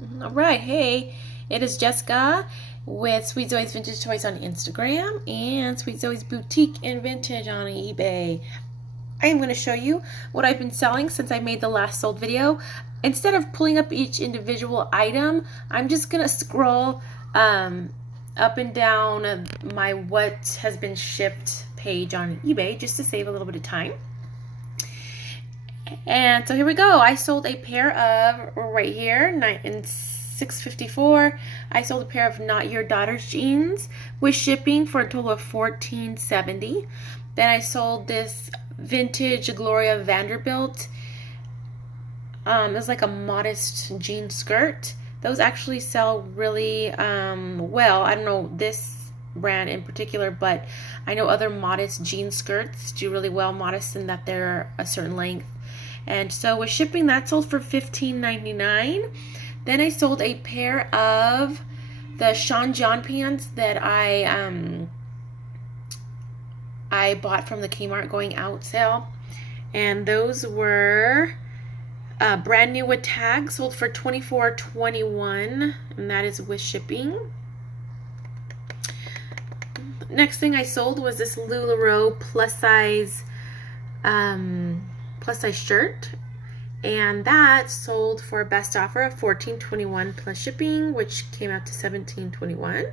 All right, hey, it is Jessica with Sweet Zoes Vintage Toys on Instagram and Sweet Zoes Boutique and Vintage on eBay. I am going to show you what I've been selling since I made the last sold video. Instead of pulling up each individual item, I'm just going to scroll up and down my what has been shipped page on eBay just to save a little bit of time. And so here we go. I sold a pair of, right here, in $6.54. I sold a pair of Not Your Daughter's jeans with shipping for a total of $14.70. Then I sold this vintage Gloria Vanderbilt. It was like a modest jean skirt. Those actually sell really well. I don't know this brand in particular, but I know other modest jean skirts do really well, modest in that they're a certain length. And so with shipping, that sold for $15.99. Then I sold a pair of the Sean John pants that I bought from the Kmart going out sale, and those were brand new with tags, sold for $24.21, and that is with shipping. Next thing I sold was this LuLaRoe plus size shirt, and that sold for a best offer of $14.21 plus shipping, which came out to $17.21.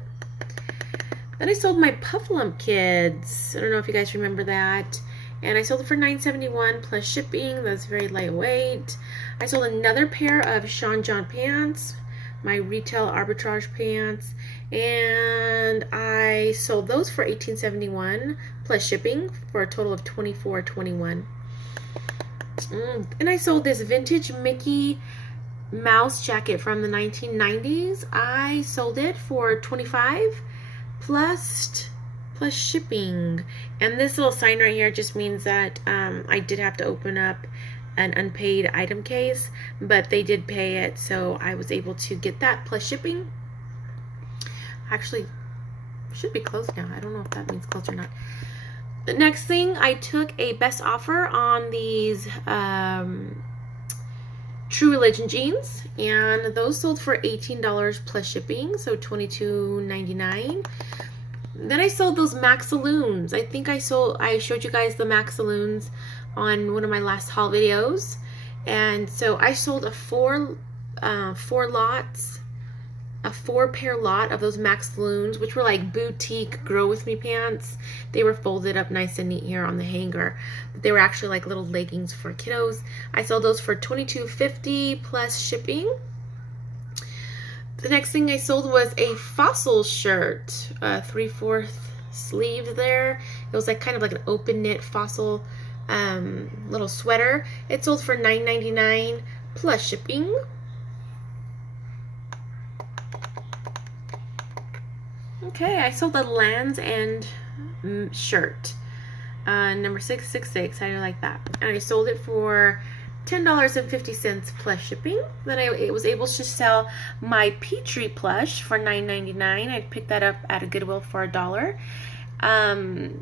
Then I sold my Puff Lump Kids. I don't know if you guys remember that. And I sold it for $9.71 plus shipping. That's very lightweight. I sold another pair of Sean John pants, my retail arbitrage pants, and I sold those for $18.71 plus shipping for a total of $24.21. And I sold this vintage Mickey Mouse jacket from the 1990s. I sold it for $25 plus shipping. And this little sign right here just means that I did have to open up an unpaid item case, but they did pay it, so I was able to get that plus shipping. Actually, should be closed now. I don't know if that means closed or not. The next thing, I took a best offer on these True Religion jeans, and those sold for $18 plus shipping, so $22.99. Then I sold those Maxaloons. I think I showed you guys the Maxaloons on one of my last haul videos, and so I sold a four pair lot of those Maxaloons, which were like boutique grow with me pants. They were folded up nice and neat here on the hanger, but they were actually like little leggings for kiddos. I sold those for $22.50 plus shipping. The next thing I sold was a Fossil shirt, 3/4 sleeved there. It was like kind of like an open knit Fossil little sweater. It sold for $9.99 plus shipping. Okay, I sold the Land's End shirt, number 666. How do you like that? And I sold it for $10.50 plus shipping. Then I was able to sell my Petrie plush for $9.99. I picked that up at a Goodwill for $1.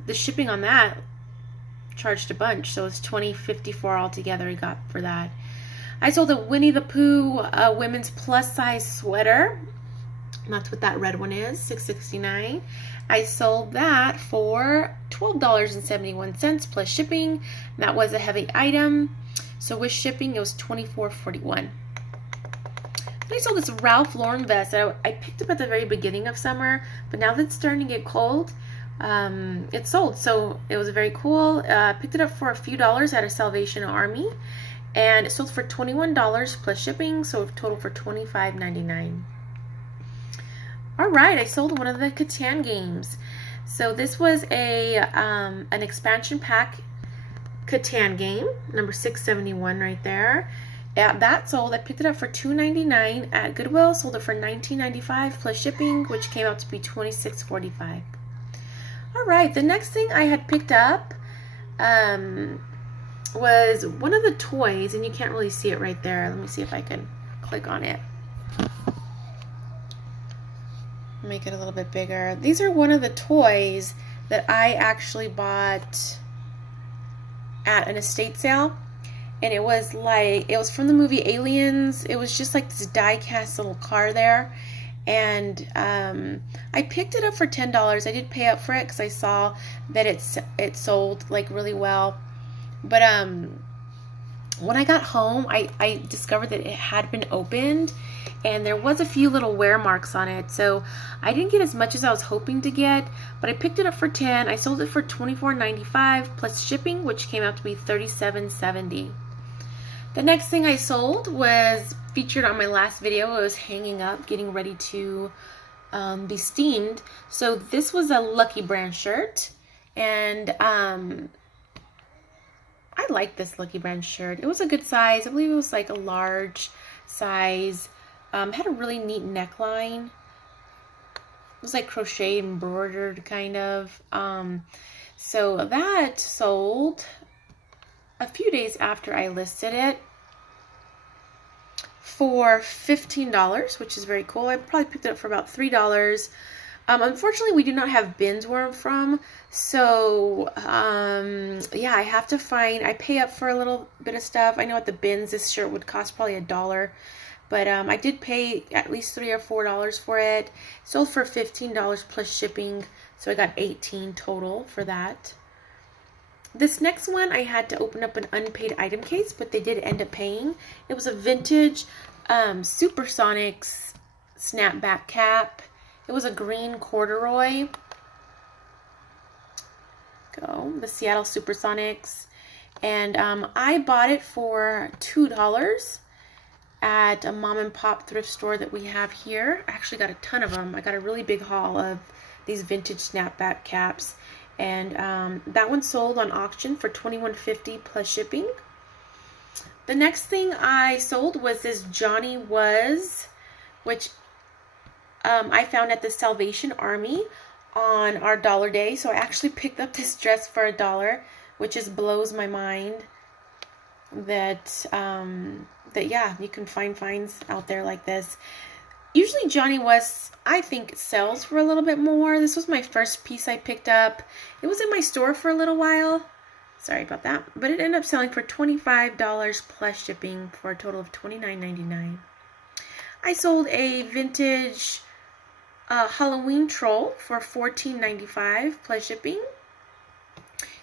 The shipping on that charged a bunch, so it's $20.54 altogether I got for that. I sold a Winnie the Pooh women's plus size sweater. That's what that red one is, $6.69. I sold that for $12.71 plus shipping. That was a heavy item, so with shipping it was $24.41. I sold this Ralph Lauren vest that I picked up at the very beginning of summer, but now that it's starting to get cold, it's sold. So it was very cool. Picked it up for a few dollars at a Salvation Army, and it sold for $21 plus shipping, so a total for $25.99. All right, I sold one of the Catan games. So this was an expansion pack Catan game, number 671 right there. That sold, I picked it up for $2.99 at Goodwill, sold it for $19.95 plus shipping, which came out to be $26.45. All right, the next thing I had picked up was one of the toys, and you can't really see it right there. Let me see if I can click on it. Make it a little bit bigger. These are one of the toys that I actually bought at an estate sale, and it was from the movie Aliens. It was just like this die-cast little car there, and I picked it up for $10. I did pay up for it because I saw that it sold like really well. But when I got home, I discovered that it had been opened, and there was a few little wear marks on it. So I didn't get as much as I was hoping to get, but I picked it up for $10. I sold it for $24.95 plus shipping, which came out to be $37.70. The next thing I sold was featured on my last video. It was hanging up, getting ready to be steamed. So this was a Lucky Brand shirt, and I like this Lucky Brand shirt. It was a good size. I believe it was like a large size. Had a really neat neckline. It was like crochet embroidered kind of. So that sold a few days after I listed it for $15, which is very cool. I probably picked it up for about $3. Unfortunately, we do not have bins where I'm from, so yeah, I have to I pay up for a little bit of stuff. I know at the bins this shirt would cost probably $1, but I did pay at least $3 or $4 for it. Sold for $15 plus shipping, so I got $18 total for that. This next one, I had to open up an unpaid item case, but they did end up paying. It was a vintage Supersonics snapback cap. It was a green corduroy. The Seattle Supersonics. And I bought it for $2 at a mom and pop thrift store that we have here. I actually got a ton of them. I got a really big haul of these vintage snapback caps. And that one sold on auction for $21.50 plus shipping. The next thing I sold was this Johnny Was, which I found at the Salvation Army on our Dollar Day. So I actually picked up this dress for $1, which just blows my mind that yeah, you can find finds out there like this. Usually Johnny Was, I think, sells for a little bit more. This was my first piece I picked up. It was in my store for a little while. Sorry about that. But it ended up selling for $25 plus shipping for a total of $29.99. I sold a vintage Halloween troll for $14.95 plus shipping.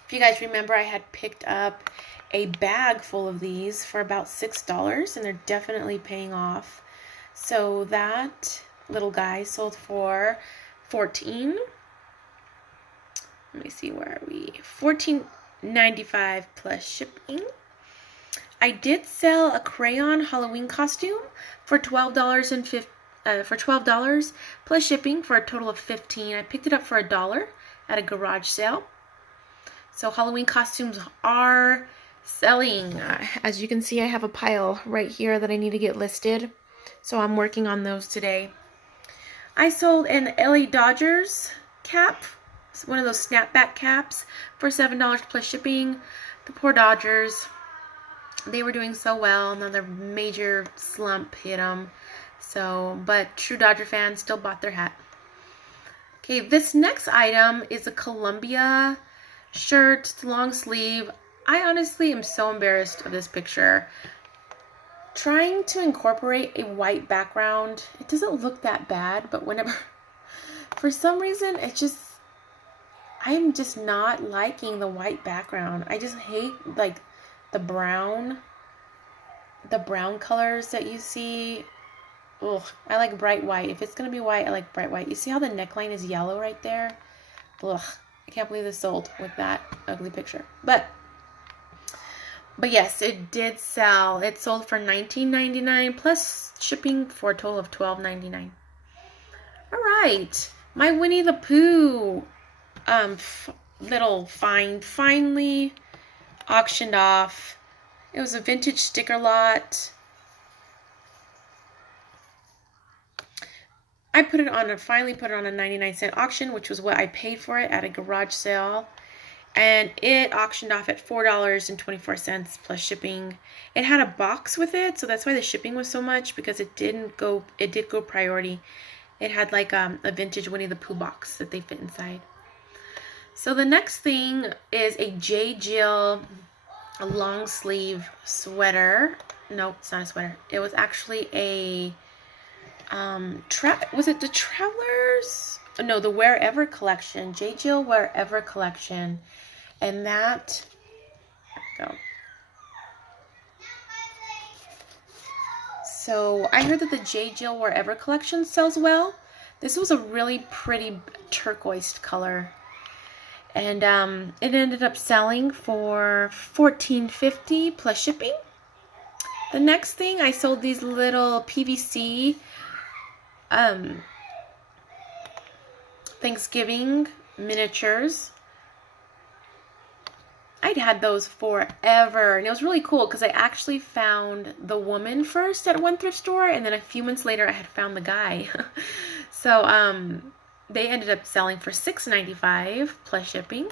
If you guys remember, I had picked up a bag full of these for about $6, and they're definitely paying off. So that little guy sold for $14. Let me see, where are we? $14.95 plus shipping. I did sell a crayon Halloween costume for $12 plus shipping for a total of $15. I picked it up for $1 at a garage sale. So Halloween costumes are selling. As you can see, I have a pile right here that I need to get listed. So I'm working on those today. I sold an LA Dodgers cap, one of those snapback caps, for $7 plus shipping. The poor Dodgers, they were doing so well. Another major slump hit them. So, but true Dodger fans still bought their hat. Okay, this next item is a Columbia shirt, long sleeve. I honestly am so embarrassed of this picture. Trying to incorporate a white background, it doesn't look that bad, but whenever, for some reason, I'm just not liking the white background. I just hate like the brown colors that you see. Ugh, I like bright white. If it's gonna be white, I like bright white. You see how the neckline is yellow right there? Ugh, I can't believe this sold with that ugly picture. But yes, it did sell. It sold for $19.99 plus shipping for a total of $12.99. All right, my Winnie the Pooh little find finally auctioned off. It was a vintage sticker lot. I finally put it on a 99-cent auction, which was what I paid for it at a garage sale. And it auctioned off at $4.24 plus shipping. It had a box with it, so that's why the shipping was so much, because it did go priority. It had like a vintage Winnie the Pooh box that they fit inside. So the next thing is a J. Jill a long sleeve sweater. Nope, it's not a sweater. It was actually a was it the Travelers? No, the Wherever collection, J. Jill Wherever collection, and that go. So I heard that the J. Jill Wherever collection sells well. This was a really pretty turquoise color, and it ended up selling for $14.50 plus shipping. The next thing, I sold these little PVC Thanksgiving miniatures. I'd had those forever, and it was really cool because I actually found the woman first at one thrift store, and then a few months later I had found the guy. So they ended up selling for $6.95 plus shipping.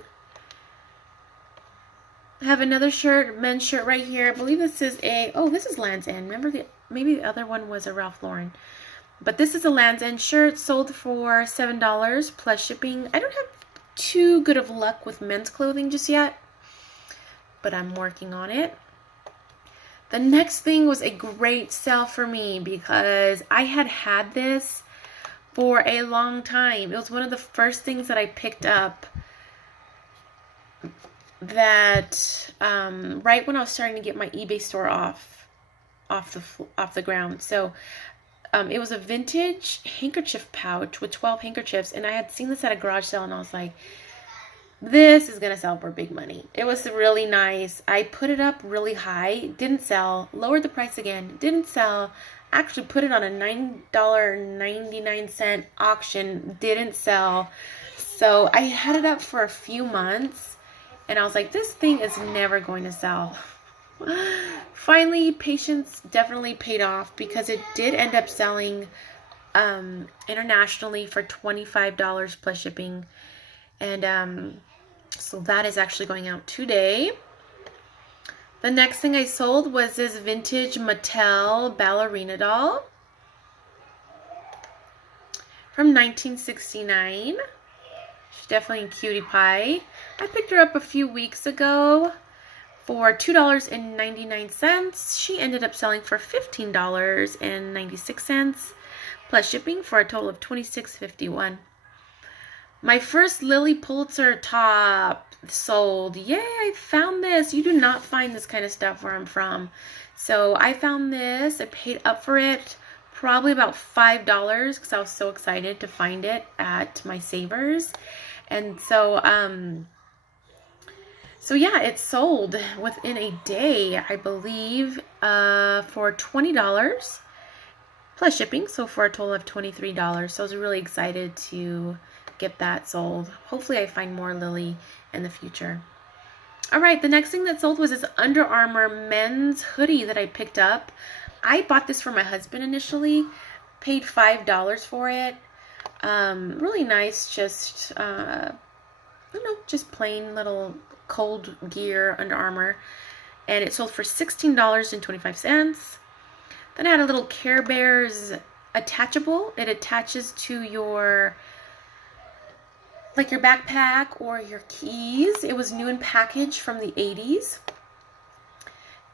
I have another shirt, men's shirt right here. I believe this is this is Land's End. Remember, maybe the other one was a Ralph Lauren. But this is a Land's End shirt, sold for $7 plus shipping. I don't have too good of luck with men's clothing just yet, but I'm working on it. The next thing was a great sale for me because I had this for a long time. It was one of the first things that I picked up that right when I was starting to get my eBay store off the ground. So it was a vintage handkerchief pouch with 12 handkerchiefs, and I had seen this at a garage sale, and I was like, this is gonna sell for big money. It was really nice. I put it up really high, didn't sell, lowered the price again, didn't sell, actually put it on a $9.99 auction, didn't sell. So I had it up for a few months, and I was like, this thing is never going to sell. Finally, patience definitely paid off because it did end up selling internationally for $25 plus shipping. And so that is actually going out today. The next thing I sold was this vintage Mattel ballerina doll from 1969. She's definitely a cutie pie. I picked her up a few weeks ago for $2.99. She ended up selling for $15.96 plus shipping for a total of $26.51. My first Lily Pulitzer top sold. Yay, I found this. You do not find this kind of stuff where I'm from. So I found this. I paid up for it probably about $5 because I was so excited to find it at my Savers. And so yeah, it sold within a day, I believe, for $20 plus shipping. So for a total of $23. So I was really excited to get that sold. Hopefully I find more Lily in the future. All right, the next thing that sold was this Under Armour men's hoodie that I picked up. I bought this for my husband initially, paid $5 for it. Really nice, just I don't know, just plain little cold gear Under Armour, and it sold for $16.25. Then I had a little Care Bears attachable. It attaches to your backpack or your keys. It was new in package from the 80s.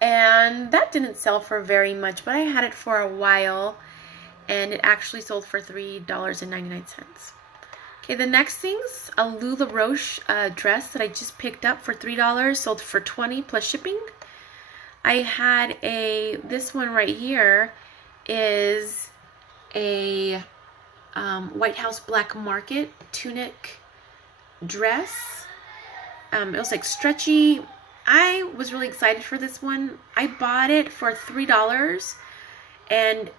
And that didn't sell for very much, but I had it for a while, and it actually sold for $3.99. Okay, the next thing's a Lula Roche dress that I just picked up for $3, sold for $20 plus shipping. I had this one right here is a White House Black Market tunic dress. It was like stretchy. I was really excited for this one. I bought it for $3, and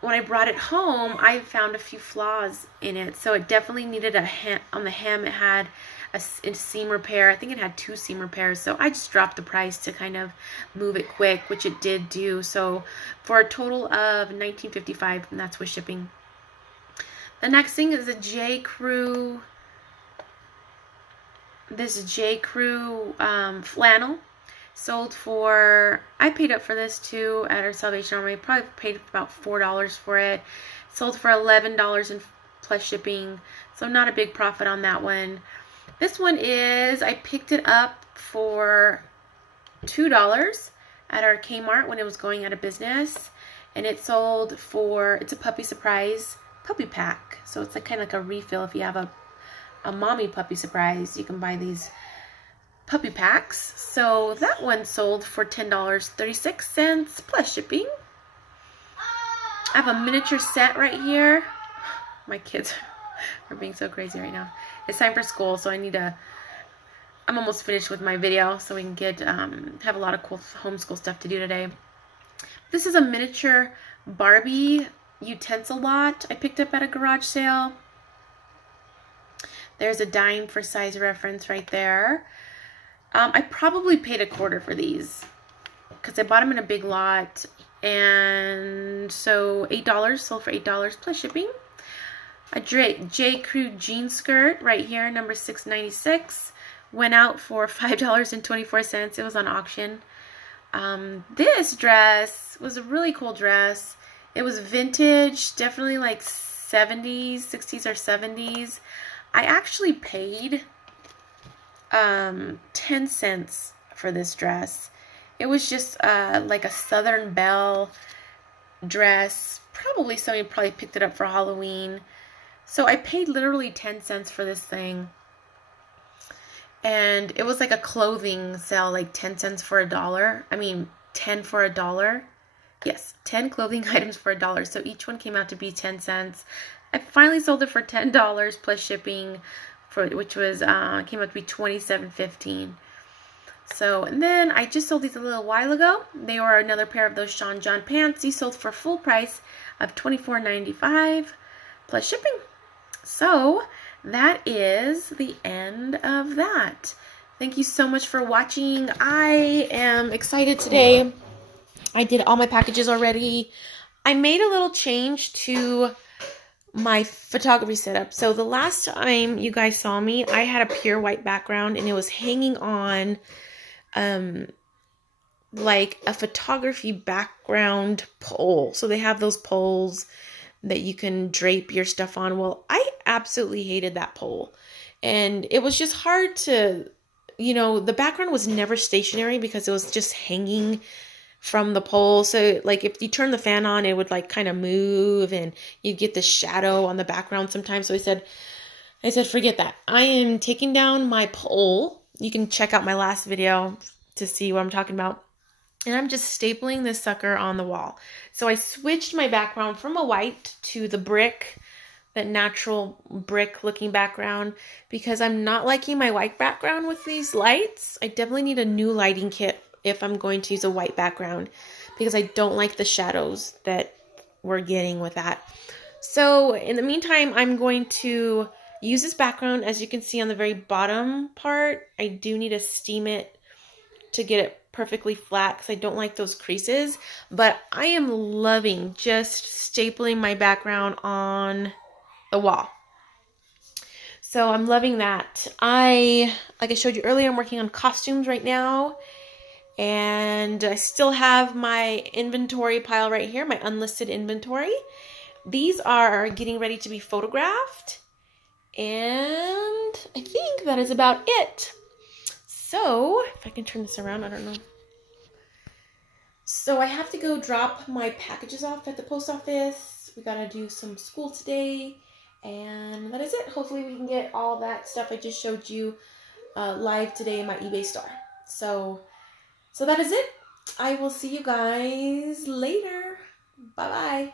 when I brought it home, I found a few flaws in it. So it definitely needed a hem. On the hem, it had a seam repair. I think it had 2 seam repairs. So I just dropped the price to kind of move it quick, which it did do. So for a total of $19.55, and that's with shipping. The next thing is a J. Crew. This J. Crew flannel. Sold for, I paid up for this too at our Salvation Army. Probably paid about $4 for it. Sold for $11 and plus shipping. So not a big profit on that one. This one is, I picked it up for $2 at our Kmart when it was going out of business. And it sold for, it's a puppy surprise puppy pack. So it's like kind of like a refill. If you have a mommy puppy surprise, you can buy these puppy packs. So that one sold for $10.36 plus shipping. I have a miniature set right here. My kids are being so crazy right now. It's time for school, so I'm almost finished with my video, so we can get have a lot of cool homeschool stuff to do today. This is a miniature Barbie utensil lot I picked up at a garage sale. There's a dime for size reference right there. I probably paid $0.25 for these because I bought them in a big lot, and so $8 sold for $8 plus shipping. A J. Crew jean skirt right here, number 696, went out for $5.24. It was on auction. This dress was a really cool dress. It was vintage, definitely like 70s, 60s or 70s. I actually paid 10 cents for this dress. It was just like a Southern Belle dress. Probably somebody picked it up for Halloween. So I paid literally 10 cents for this thing. And it was like a clothing sale, like 10 cents for $1. I mean, 10 for $1. Yes, 10 clothing items for $1. So each one came out to be 10 cents. I finally sold it for $10 plus shipping, which was came out to be $27.15. So, and then I just sold these a little while ago. They were another pair of those Sean John pants. These sold for full price of $24.95 plus shipping. So that is the end of that. Thank you so much for watching. I am excited today. I did all my packages already. I made a little change to my photography setup. So the last time you guys saw me, I had a pure white background and it was hanging on like a photography background pole. So they have those poles that you can drape your stuff on. Well, I absolutely hated that pole. And it was just hard to, the background was never stationary because it was just hanging from the pole. So like if you turn the fan on, it would like kind of move and you'd get the shadow on the background sometimes. So I said, forget that. I am taking down my pole. You can check out my last video to see what I'm talking about. And I'm just stapling this sucker on the wall. So I switched my background from a white to the brick, that natural brick looking background, because I'm not liking my white background with these lights. I definitely need a new lighting kit if I'm going to use a white background, because I don't like the shadows that we're getting with that. So in the meantime, I'm going to use this background. As you can see on the very bottom part, I do need to steam it to get it perfectly flat because I don't like those creases. But I am loving just stapling my background on the wall. So I'm loving that. Like I showed you earlier, I'm working on costumes right now. And I still have my inventory pile right here, my unlisted inventory. These are getting ready to be photographed. And I think that is about it. So, if I can turn this around, I don't know. So I have to go drop my packages off at the post office. We gotta do some school today. And that is it. Hopefully we can get all that stuff I just showed you live today in my eBay store. So that is it. I will see you guys later. Bye-bye.